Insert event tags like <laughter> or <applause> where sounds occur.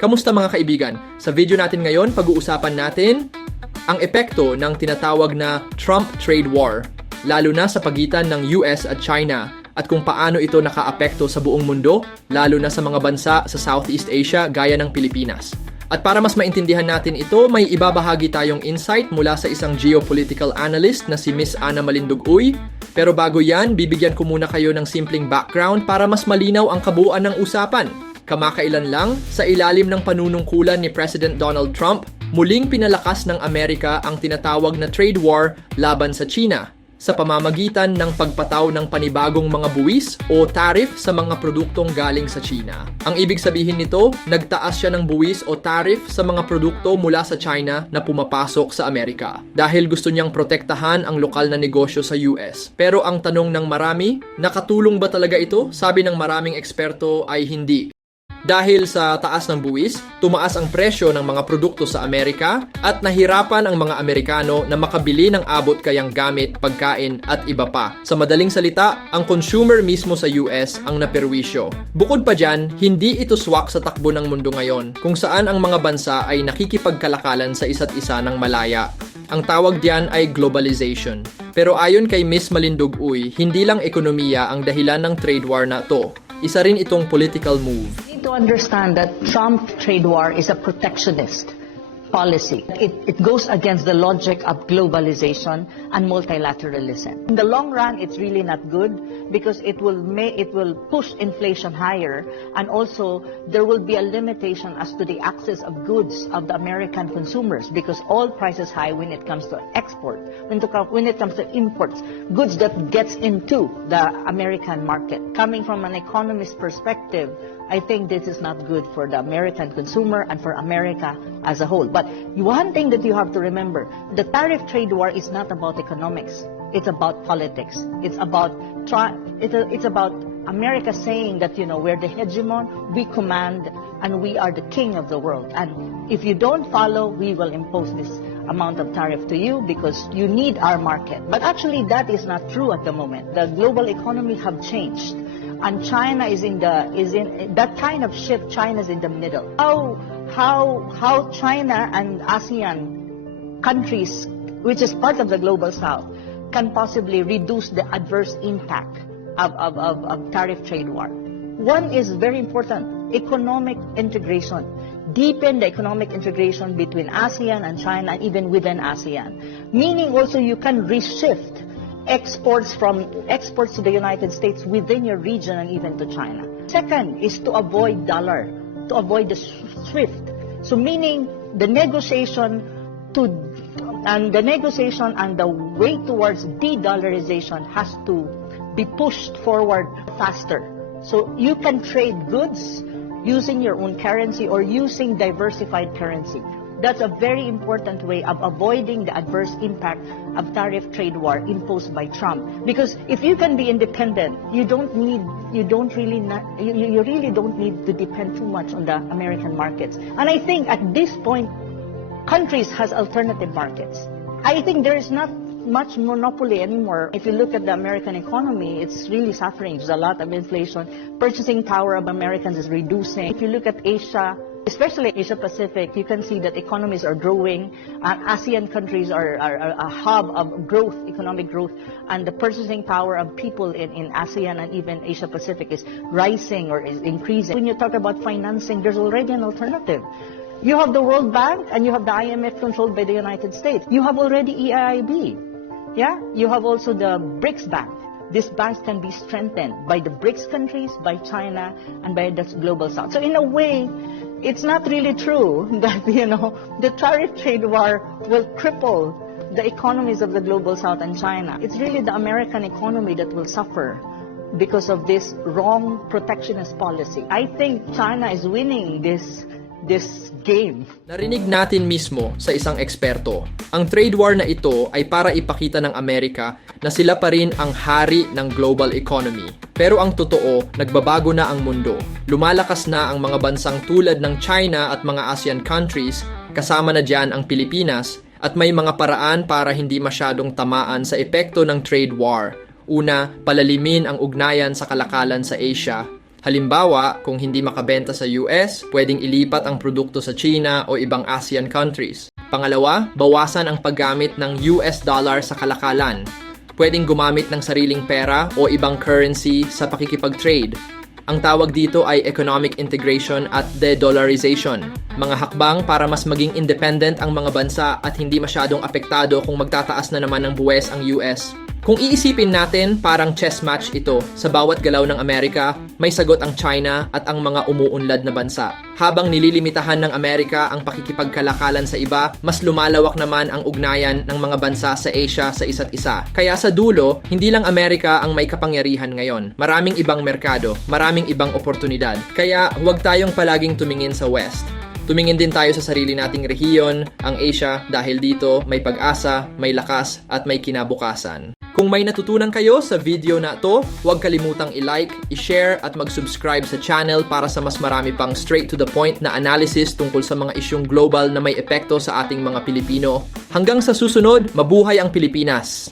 Kamusta mga kaibigan? Sa video natin ngayon, pag-uusapan natin ang epekto ng tinatawag na Trump Trade War, lalo na sa pagitan ng US at China, at kung paano ito nakaapekto sa buong mundo, lalo na sa mga bansa sa Southeast Asia gaya ng Pilipinas. At para mas maintindihan natin ito, may ibabahagi tayong insight mula sa isang geopolitical analyst na si Miss Ana Malindog Uy. Pero bago yan, bibigyan ko muna kayo ng simpleng background para mas malinaw ang kabuuan ng usapan. Kamakailan lang, sa ilalim ng panunungkulan ni President Donald Trump, muling pinalakas ng Amerika ang tinatawag na trade war laban sa China sa pamamagitan ng pagpataw ng panibagong mga buwis o tariff sa mga produktong galing sa China. Ang ibig sabihin nito, nagtaas siya ng buwis o tariff sa mga produkto mula sa China na pumapasok sa Amerika dahil gusto niyang protektahan ang lokal na negosyo sa US. Pero ang tanong ng marami, nakatulong ba talaga ito? Sabi ng maraming eksperto ay hindi. Dahil sa taas ng buwis, tumaas ang presyo ng mga produkto sa Amerika at nahirapan ang mga Amerikano na makabili ng abot kayang gamit, pagkain at iba pa. Sa madaling salita, ang consumer mismo sa US ang naperwisyo. Bukod pa dyan, hindi ito swak sa takbo ng mundo ngayon kung saan ang mga bansa ay nakikipagkalakalan sa isa't isa ng malaya. Ang tawag diyan ay globalization. Pero ayon kay Miss Malindog Uy, hindi lang ekonomiya ang dahilan ng trade war na to. Isa rin itong political move. Understand that Trump trade war is a protectionist policy. It, it goes against the logic of globalization and multilateralism. In the long run, it's really not good because it will may, it will push inflation higher and also there will be a limitation as to the access of goods of the American consumers because all prices high when it comes to export, when, to, when it comes to imports, goods that gets into the American market. Coming from an economist perspective, I think this is not good for the American consumer and for America as a whole. But one thing that you have to remember, the tariff trade war is not about economics. It's about politics. It's about try, it's, it's about America saying that you know we're the hegemon, we command, and we are the king of the world. And if you don't follow, we will impose this amount of tariff to you because you need our market. But actually, that is not true at the moment. The global economy have changed and China is in the is in that kind of shift. China's in the middle. How how how China and ASEAN countries, which is part of the global South, can possibly reduce the adverse impact of, of, of, of tariff trade war. One is very important: economic integration. Deepen the economic integration between ASEAN and China, and even within ASEAN. Meaning also you can reshift exports from exports to the United States within your region and even to China. Second is to avoid dollar, to avoid the SWIFT. So meaning the negotiation to and the negotiation and the way towards de-dollarization has to be pushed forward faster. So you can trade goods using your own currency or using diversified currency. That's a very important way of avoiding the adverse impact of tariff trade war imposed by Trump. Because if you can be independent, you don't need, you don't really, not, you, you you really don't need to depend too much on the American markets. And I think at this point, countries has alternative markets. I think there is not much monopoly anymore. If you look at the American economy, it's really suffering. There's a lot of inflation. Purchasing power of Americans is reducing. If you look at Asia, especially Asia Pacific, you can see that economies are growing. And ASEAN countries are, are, are a hub of growth, economic growth, and the purchasing power of people in, in ASEAN and even Asia Pacific is rising or is increasing. When you talk about financing, there's already an alternative. You have the World Bank and you have the IMF controlled by the United States. You have already EIB. Yeah, you have also the BRICS Bank. These banks can be strengthened by the BRICS countries, by China, and by the global south. So in a way, it's not really true <laughs> that, you know, the tariff trade war will cripple the economies of the global south and China. It's really the American economy that will suffer because of this wrong protectionist policy. I think China is winning this this game. Narinig natin mismo sa isang eksperto, ang trade war na ito ay para ipakita ng Amerika na sila pa rin ang hari ng global economy. Pero ang totoo, nagbabago na ang mundo. Lumalakas na ang mga bansang tulad ng China at mga ASEAN countries, kasama na dyan ang Pilipinas, at may mga paraan para hindi masyadong tamaan sa epekto ng trade war. Una, palalimin ang ugnayan sa kalakalan sa Asia. Halimbawa, kung hindi makabenta sa US, pwedeng ilipat ang produkto sa China o ibang ASEAN countries. Pangalawa, bawasan ang paggamit ng US dollar sa kalakalan. Pwedeng gumamit ng sariling pera o ibang currency sa pakikipag-trade. Ang tawag dito ay economic integration at de-dollarization. Mga hakbang para mas maging independent ang mga bansa at hindi masyadong apektado kung magtataas na naman ng buwes ang US. Kung iisipin natin, parang chess match ito. Sa bawat galaw ng Amerika, may sagot ang China at ang mga umuunlad na bansa. Habang nililimitahan ng Amerika ang pakikipagkalakalan sa iba, mas lumalawak naman ang ugnayan ng mga bansa sa Asia sa isa't isa. Kaya sa dulo, hindi lang Amerika ang may kapangyarihan ngayon. Maraming ibang merkado, maraming ibang oportunidad. Kaya huwag tayong palaging tumingin sa West. Tumingin din tayo sa sarili nating rehiyon, ang Asia, dahil dito may pag-asa, may lakas, at may kinabukasan. Kung may natutunan kayo sa video na to, huwag kalimutang i-like, i-share at mag-subscribe sa channel para sa mas marami pang straight to the point na analysis tungkol sa mga isyong global na may epekto sa ating mga Pilipino. Hanggang sa susunod, mabuhay ang Pilipinas!